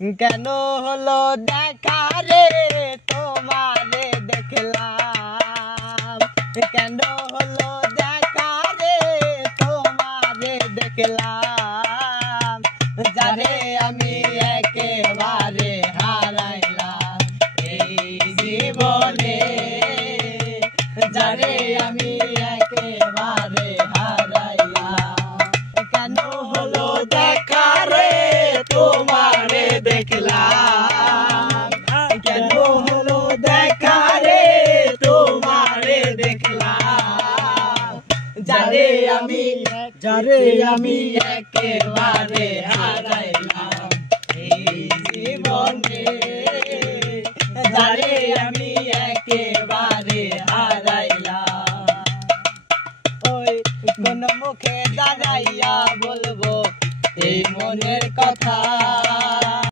কেন হলো দেখা রে তোমারে দেখলাম, কেন হলো দেখা রে তোমারে দেখলাম, যারে আমি একেবারে হারাইলাম এই জীবনে, যারে আমি একেবারে হারাইলাম। কেন হলো দেখা রে তোমারে দেখলাম, কেন হলো দেখা রে তোমারে দেখলাম, যারে আমি একেবারে হারাইলাম এই জীবনে, যারে আমি একেবারে হারাইলাম। ওই কোন মুখে দাঁড়াইয়া বলবো এই মনের কথা,